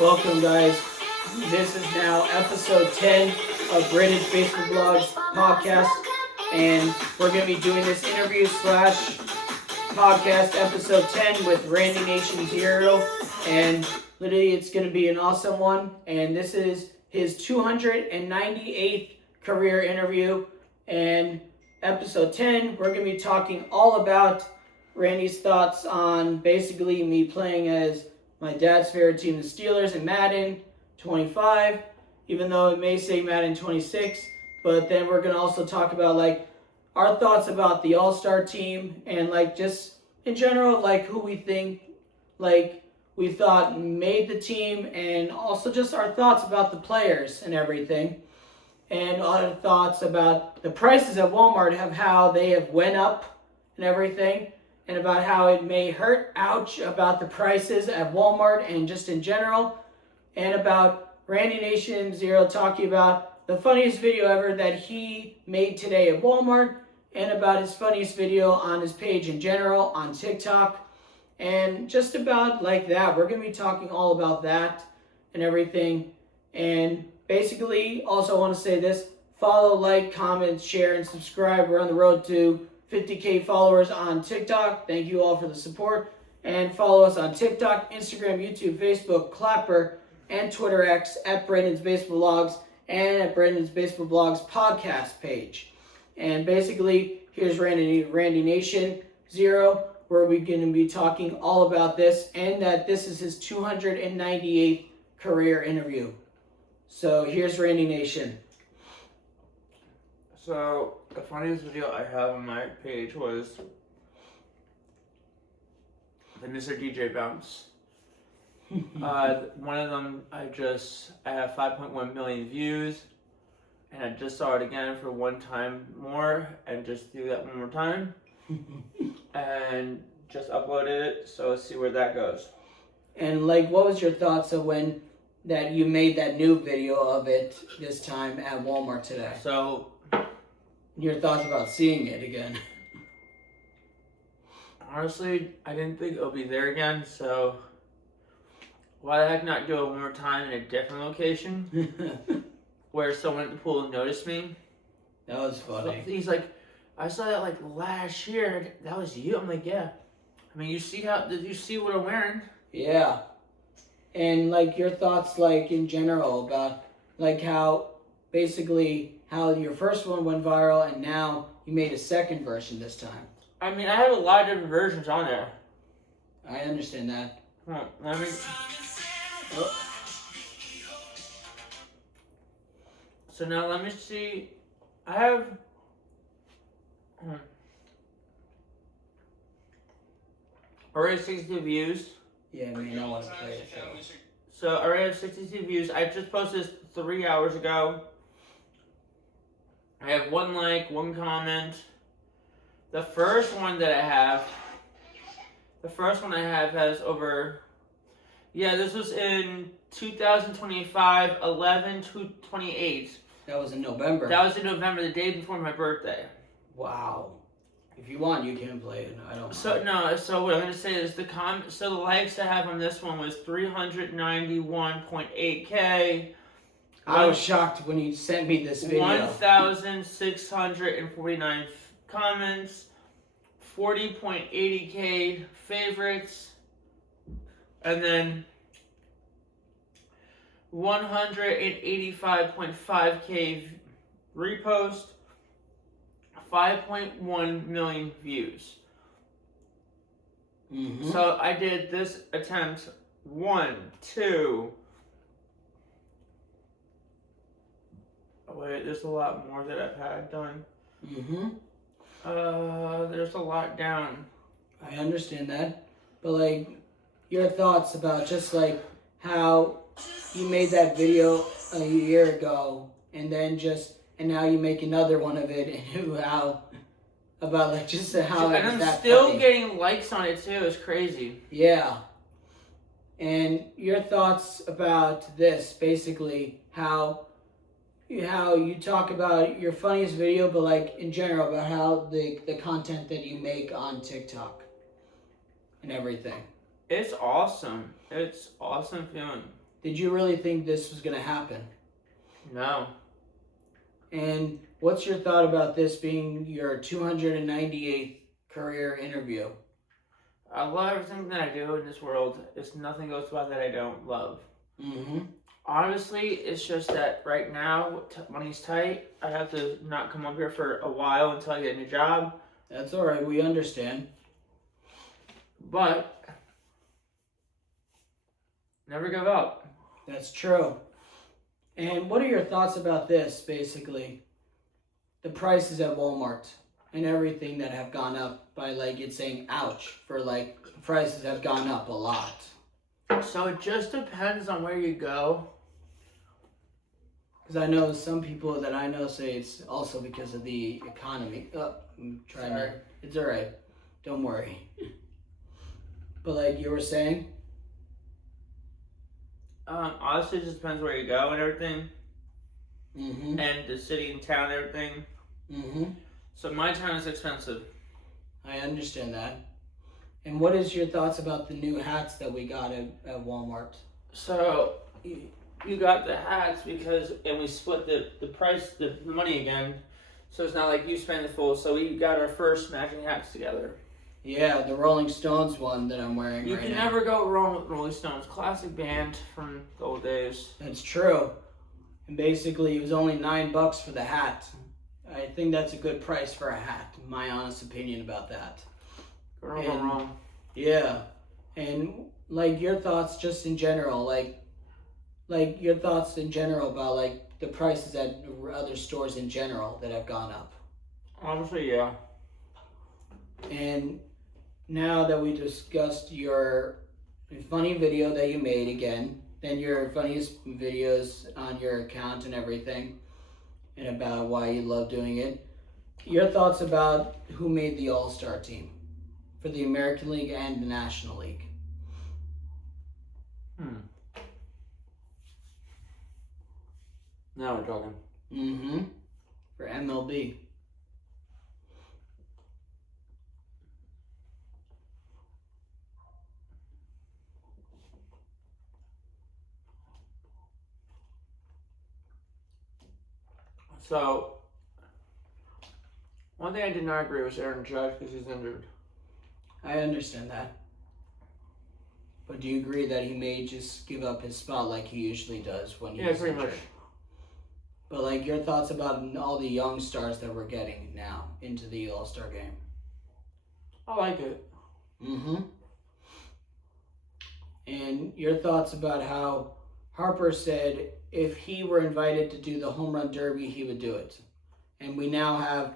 Welcome, guys. This is now episode 10 of Brandon's Baseball Blogs podcast, and we're going to be doing this interview slash podcast episode 10 with Randynation0, and literally it's going to be an awesome one, and this is his 298th career interview, and episode 10, we're going to be talking all about Randy's thoughts on basically me playing as my dad's favorite team, the Steelers, in Madden 25, even though it may say Madden 26. But then we're going to also talk about, our thoughts about the All-Star team and, just in general, who we think, we thought made the team, and also just our thoughts about the players and everything. And our thoughts about the prices at Walmart, how they have went up and everything. And about how it may hurt, about the prices at Walmart and just in general. And about Randynation0 talking about the funniest video ever that he made today at Walmart. And about his funniest video on his page in general, on TikTok. And just about that. We're going to be talking all about that and everything. And basically, also want to say this. Follow, like, comment, share, and subscribe. We're on the road to 50K followers on TikTok. Thank you all for the support. And follow us on TikTok, Instagram, YouTube, Facebook, Clapper, and Twitter X at Brandon's Baseball Blogs and at Brandon's Baseball Blogs podcast page. And basically, here's Randy Nation 0, where we're going to be talking all about this, and that this is his 298th career interview. So here's Randy Nation. So, the funniest video I have on my page was the Mr. DJ Bounce. One of them, I have 5.1 million views, and I just saw it again for one time more, and just do that one more time, and just uploaded it, so let's see where that goes. And what was your thoughts of when that you made that new video of it this time at Walmart today? So, your thoughts about seeing it again? Honestly, I didn't think it would be there again, so why the heck not do it one more time in a different location where someone at the pool noticed me? That was funny. So he's like, I saw that last year. That was you? I'm like, yeah. I mean, did you see what I'm wearing? Yeah. And your thoughts in general about how basically how your first one went viral, and now you made a second version this time. I mean, I have a lot of different versions on there. I understand that. Let me... Oh. So now let me see. I have... Already 62 views. Yeah, I mean, I want to play it. So I already have 62 views. I just posted this 3 hours ago. I have 1 like, 1 comment. The first one I have has over, this was in 2025, 11/28. That was in November. That was in November, the day before my birthday. Wow. If you want, you can play it. I don't know. So what I'm going to say is the likes I have on this one was 391.8K. I was shocked when you sent me this video. 1,649 comments, 40.80K favorites, and then 185.5K repost, 5.1 million views. Mm-hmm. So I did this attempt 1, 2. Wait, there's a lot more that I've had done. Mm-hmm. There's a lot down. I understand that. But, your thoughts about just, how you made that video a year ago, and then and now you make another one of it, and how, about, how and I'm still funny. Getting likes on it, too. It's crazy. Yeah. And your thoughts about this, basically, how you talk about your funniest video, but in general about how the content that you make on TikTok and everything. It's awesome. It's awesome feeling. Did you really think this was going to happen? No. And what's your thought about this being your 298th career interview? I love everything that I do in this world. It's nothing goes by that I don't love. Mm-hmm. Honestly, it's just that right now, money's tight. I have to not come up here for a while until I get a new job. That's all right. We understand. But never give up. That's true. And what are your thoughts about this, basically? The prices at Walmart and everything that have gone up by, like, it's saying, ouch, for, like, the prices have gone up a lot. So it just depends on where you go. Because I know some people that I know say it's also because of the economy. I'm trying Sorry. It's all right. Don't worry. But, like you were saying? Honestly, it just depends where you go and everything. Mm-hmm. And the city and town and everything. Mm-hmm. So my town is expensive. I understand that. And what is your thoughts about the new hats that we got at Walmart? So you got the hats and we split the price, the money again. So it's not like you spend the full. So we got our first matching hats together. Yeah, the Rolling Stones one that I'm wearing You right can now. never go wrong with Rolling Stones. Classic band from the old days. That's true. And basically, it was only $9 for the hat. I think that's a good price for a hat, in my honest opinion about that. Go wrong. Yeah. And, like, your thoughts just in general, like your thoughts in general about, like, the prices at other stores in general that have gone up. Honestly, yeah. And now that we discussed your funny video that you made again, then your funniest videos on your account and everything, and about why you love doing it, your thoughts about who made the All-Star team for the American League and the National League. Now we're talking. Mm-hmm. For MLB. So, one thing I did not agree was Aaron Judge because he's injured. I understand that. But do you agree that he may just give up his spot like he usually does when he's Yeah, pretty injured? much. But, like, your thoughts about all the young stars that we're getting now into the All-Star game? I like it. Mm-hmm. And your thoughts about how Harper said if he were invited to do the home run derby, he would do it. And we now have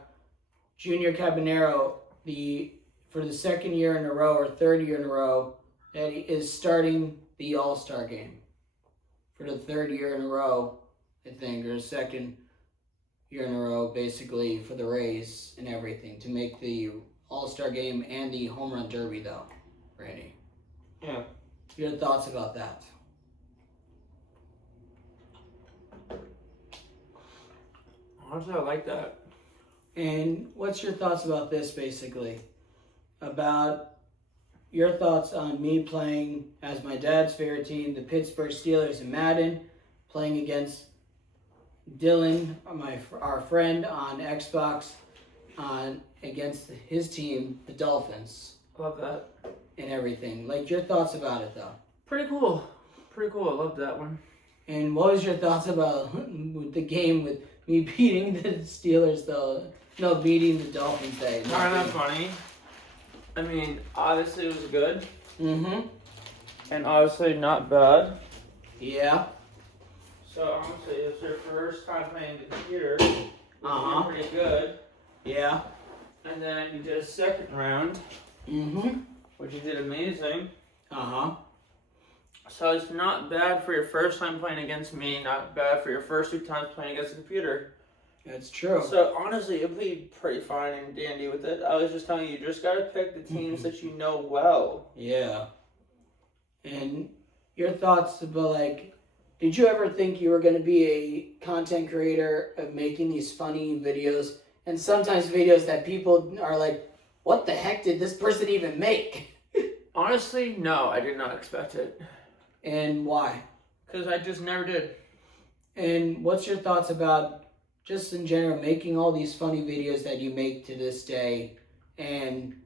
Junior Cabanero, for the second year in a row or third year in a row, that he is starting the All-Star game. For the third year in a row, I think, or second year in a row, basically, for the Rays and everything, to make the All-Star game and the home run derby, though, Randy. Yeah. Your thoughts about that? Honestly, I like that. And what's your thoughts about this, basically? About your thoughts on me playing as my dad's favorite team, the Pittsburgh Steelers in Madden, playing against Dylan, our friend on Xbox, against his team, the Dolphins, Love that. and everything. Like, your thoughts about it, though? Pretty cool. Pretty cool. I love that one. And what was your thoughts about the game with me beating the Steelers, though? No, beating the Dolphins, though. Not that funny. I mean, obviously it was good. Mm-hmm. And obviously not bad. Yeah. So honestly, it was your first time playing the computer. Which Uh-huh. you did pretty good. Yeah. And then you did a second round, Mm-hmm. which you did amazing. Uh-huh. So it's not bad for your first time playing against me, not bad for your first 2 times playing against the computer. That's true. So honestly, you'll be pretty fine and dandy with it. I was just telling you, you just gotta pick the teams that you know well. Yeah. And your thoughts about, like, did you ever think you were going to be a content creator of making these funny videos, and sometimes videos that people are like, what the heck did this person even make? Honestly, no, I did not expect it. And why? because I just never did. And what's your thoughts about, just in general, making all these funny videos that you make to this day, and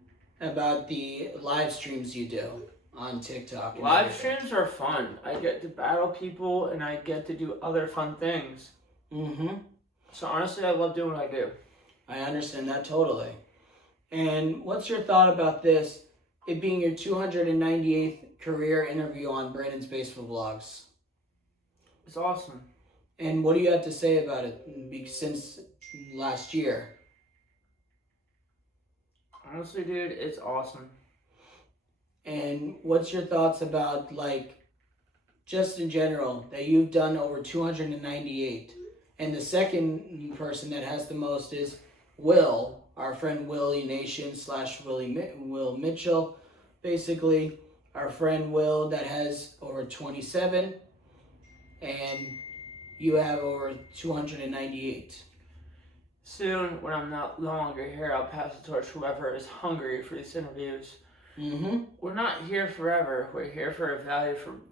about the live streams you do on TikTok? Live streams are fun. I get to battle people, and I get to do other fun things. Mm-hmm. So honestly, I love doing what I do. I understand that totally. And what's your thought about this, it being your 298th career interview on Brandon's Baseball Vlogs? It's awesome. And what do you have to say about it since last year? Honestly, dude, it's awesome. And what's your thoughts about, like, just in general, that you've done over 298? And the second person that has the most is Will, our friend Randynation / Will Mitchell. Basically, our friend Will that has over 27, and you have over 298. Soon, when I'm no longer here, I'll pass the torch to whoever is hungry for these interviews. Mm-hmm. We're not here forever. We're here for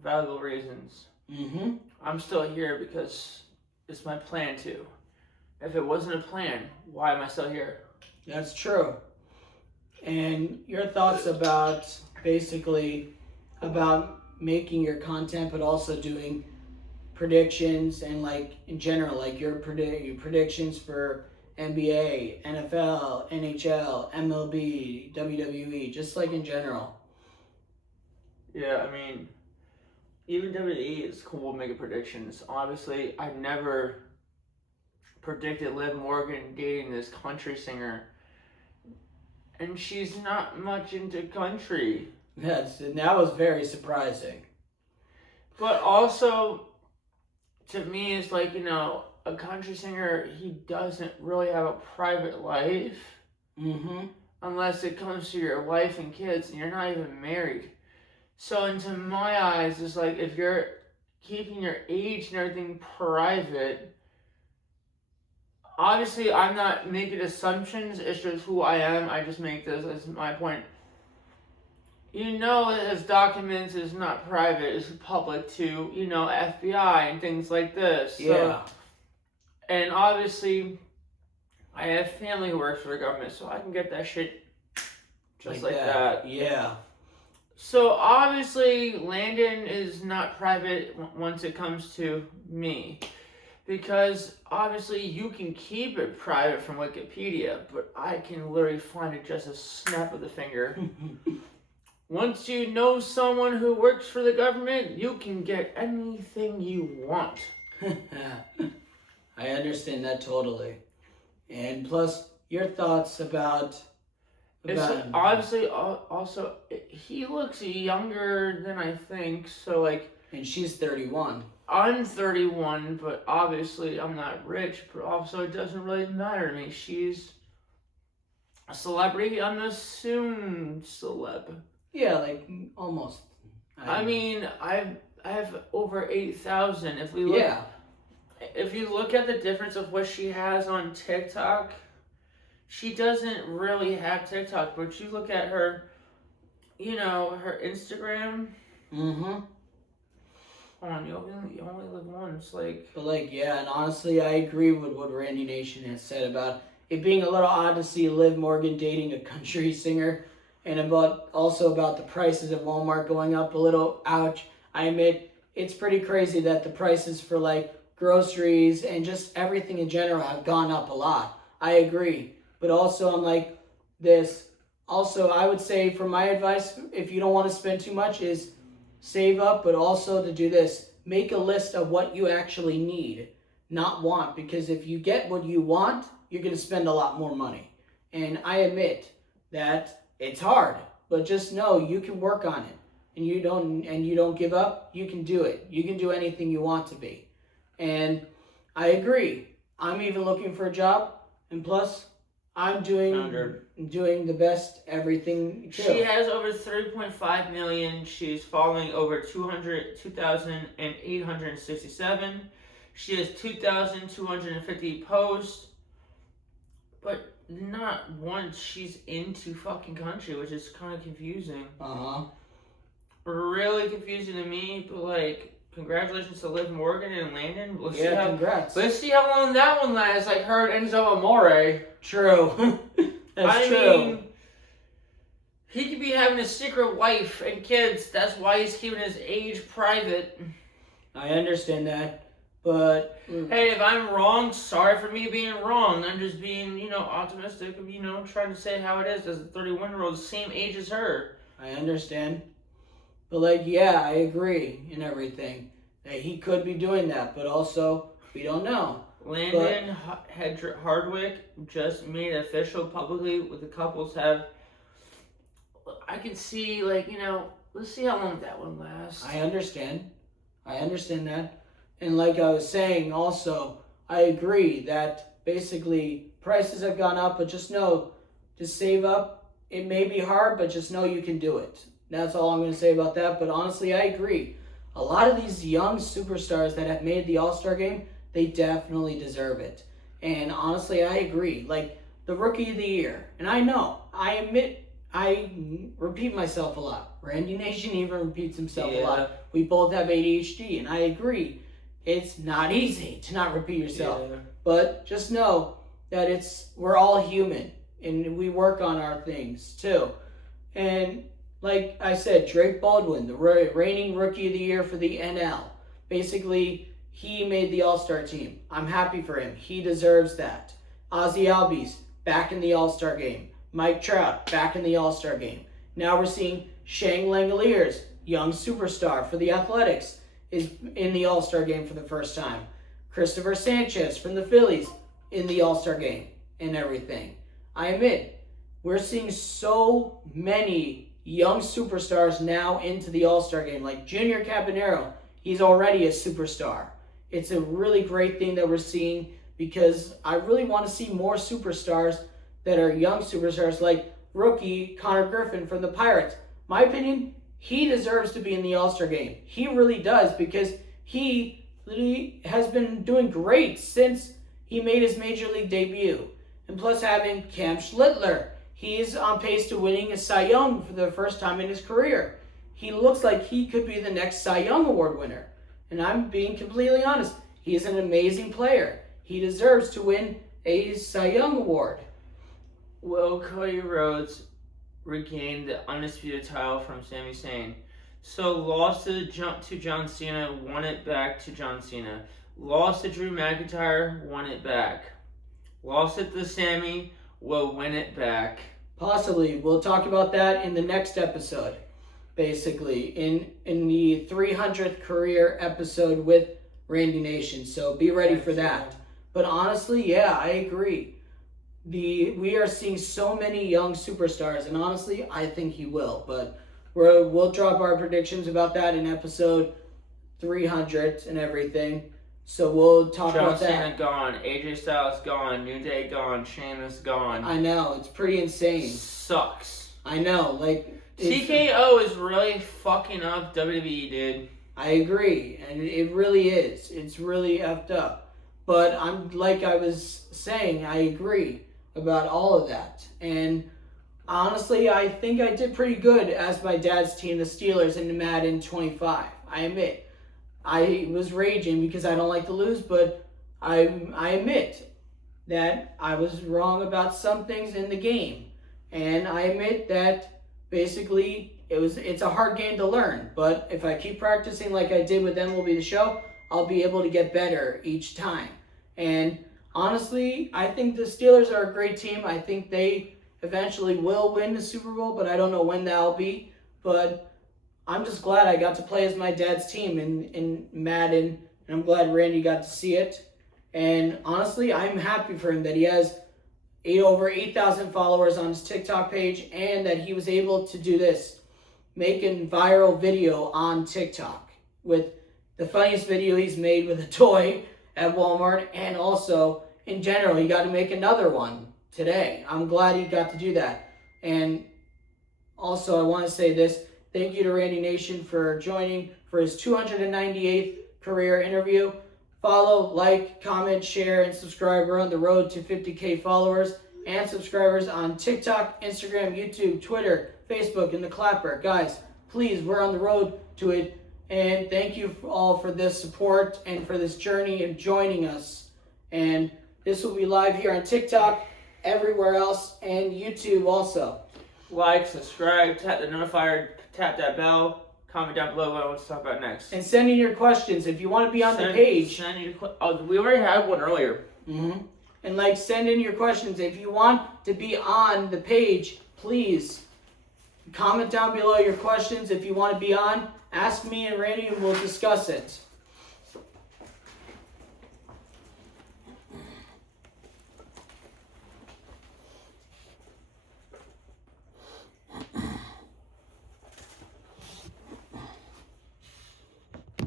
valuable reasons. Mm-hmm. I'm still here because it's my plan to. If it wasn't a plan, why am I still here? That's true. And your thoughts about, basically, about making your content, but also doing predictions, and, like, in general, like your predictions for NBA, NFL, NHL, MLB, WWE, just like in general. Yeah, I mean, even WWE is cool making predictions. Obviously, I never predicted Liv Morgan dating this country singer, and she's not much into country. Yes, and that was very surprising. But also, to me, it's like, a country singer, he doesn't really have a private life. Mm-hmm. Unless it comes to your wife and kids, and you're not even married. So, into my eyes, it's like, if you're keeping your age and everything private, obviously, I'm not making assumptions. It's just who I am. I just make this as my point. His documents is not private. It's public to, FBI and things like this. Yeah. So, and obviously, I have family who works for the government, so I can get that shit just like that. Yeah. So obviously, Landon is not private once it comes to me. Because obviously, you can keep it private from Wikipedia, but I can literally find it just a snap of the finger. Once you know someone who works for the government, you can get anything you want. I understand that totally. And plus, your thoughts about It's obviously also, he looks younger than I think, so like... And she's 31. I'm 31, but obviously I'm not rich, but also it doesn't really matter to me. She's a celebrity. I'm a soon celeb. Yeah, like, almost. I mean, I have over 8,000. If we look... Yeah. If you look at the difference of what she has on TikTok, she doesn't really have TikTok, but you look at her, her Instagram. Mm-hmm. You only live once, like... But, like, yeah, and honestly, I agree with what Randynation has said about it being a little odd to see Liv Morgan dating a country singer, and also about the prices at Walmart going up a little. Ouch. I admit, it's pretty crazy that the prices for, like, groceries and just everything in general have gone up a lot. I agree. But also, I'm like this. Also, I would say, for my advice, if you don't want to spend too much, is save up, but also to do this. Make a list of what you actually need, not want. Because if you get what you want, you're going to spend a lot more money. And I admit that it's hard, but just know you can work on it. And you don't give up, you can do it. You can do anything you want to be. And I agree. I'm even looking for a job, and plus, I'm doing the best everything too. She has over 3.5 million. She's following over 2,867. She has 2,250 posts, but not once she's into fucking country, which is kind of confusing. Uh-huh. Really confusing to me, but like, congratulations to Liv Morgan and Landon. Congrats. Let's see how long that one lasts. I heard Enzo Amore. True. That's true. I mean, he could be having a secret wife and kids. That's why he's keeping his age private. I understand that. But hey, if I'm wrong, sorry for me being wrong. I'm just being, optimistic. Trying to say how it is as a 31-year-old, same age as her. I understand. But I agree and everything. That he could be doing that, but also we don't know. Landon Hardwick just made it official publicly with the couples have. I can see, let's see how long that one lasts. I understand that. And like I was saying also, I agree that basically prices have gone up, but just know to save up. It may be hard, but just know you can do it. That's all I'm going to say about that. But honestly, I agree. A lot of these young superstars that have made the All-Star game, they definitely deserve it. And honestly, I agree. Like the Rookie of the Year. And I know, I admit, I repeat myself a lot. Randy Nation even repeats himself a lot. We both have ADHD, and I agree. It's not easy to not repeat yourself. Yeah. But just know that we're all human, and we work on our things too. And like I said, Drake Baldwin, the reigning Rookie of the Year for the NL. Basically, he made the All-Star team. I'm happy for him. He deserves that. Ozzy Albies, back in the All-Star game. Mike Trout, back in the All-Star game. Now we're seeing Shane Langoliers, young superstar for the Athletics, is in the All-Star game for the first time. Christopher Sanchez from the Phillies in the All-Star game and everything. I admit, we're seeing so many young superstars now into the All-Star game. Like Junior Cabanero, he's already a superstar. It's a really great thing that we're seeing because I really want to see more superstars that are young superstars like rookie Connor Griffin from the Pirates. My opinion, he deserves to be in the All-Star game. He really does because he has been doing great since he made his Major League debut. And plus having Cam Schlittler, he's on pace to winning a Cy Young for the first time in his career. He looks like he could be the next Cy Young Award winner. And I'm being completely honest. He is an amazing player. He deserves to win a Cy Young Award. Will Cody Rhodes regained the undisputed title from Sami Zayn? So lost to John Cena, won it back to John Cena. Lost to Drew McIntyre, won it back. Lost it to Sami, will win it back. Possibly. We'll talk about that in the next episode. Basically, in the 300th career episode with Randy Nation. So be ready for that. But honestly, yeah, I agree. We are seeing so many young superstars, and honestly, I think he will. But we'll drop our predictions about that in episode 300 and everything. So we'll talk about that. John Cena gone, AJ Styles gone, New Day gone, Sheamus gone. I know, it's pretty insane. Sucks. I know, TKO is really fucking up WWE, dude. I agree, and it really is. It's really effed up. But like I was saying, I agree about all of that. And honestly, I think I did pretty good as my dad's team, the Steelers, in Madden 25. I admit. I was raging because I don't like to lose, but I admit that I was wrong about some things in the game. And I admit that basically it's a hard game to learn. But if I keep practicing like I did with MLB The Show, I'll be able to get better each time. And honestly, I think the Steelers are a great team. I think they eventually will win the Super Bowl, but I don't know when that'll be. But I'm just glad I got to play as my dad's team in Madden, and I'm glad Randy got to see it. And honestly, I'm happy for him that he has over 8,000 followers on his TikTok page, and that he was able to do this, make a viral video on TikTok with the funniest video he's made with a toy at Walmart, and also in general, he got to make another one today. I'm glad he got to do that. And also, I want to say this. Thank you to Randy Nation for joining for his 298th career interview. Follow, like, comment, share, and subscribe. We're on the road to 50K followers and subscribers on TikTok, Instagram, YouTube, Twitter, Facebook, and the Clapper. Guys, please, we're on the road to it. And thank you all for this support and for this journey and joining us. And this will be live here on TikTok, everywhere else, and YouTube also. Like, subscribe, tap the notifier, tap that bell. Comment down below what I want to talk about next. And send in your questions if you want to be on the page. We already had one earlier. And send in your questions. If you want to be on the page, please comment down below your questions. If you want to be on, ask me and Randy and we'll discuss it.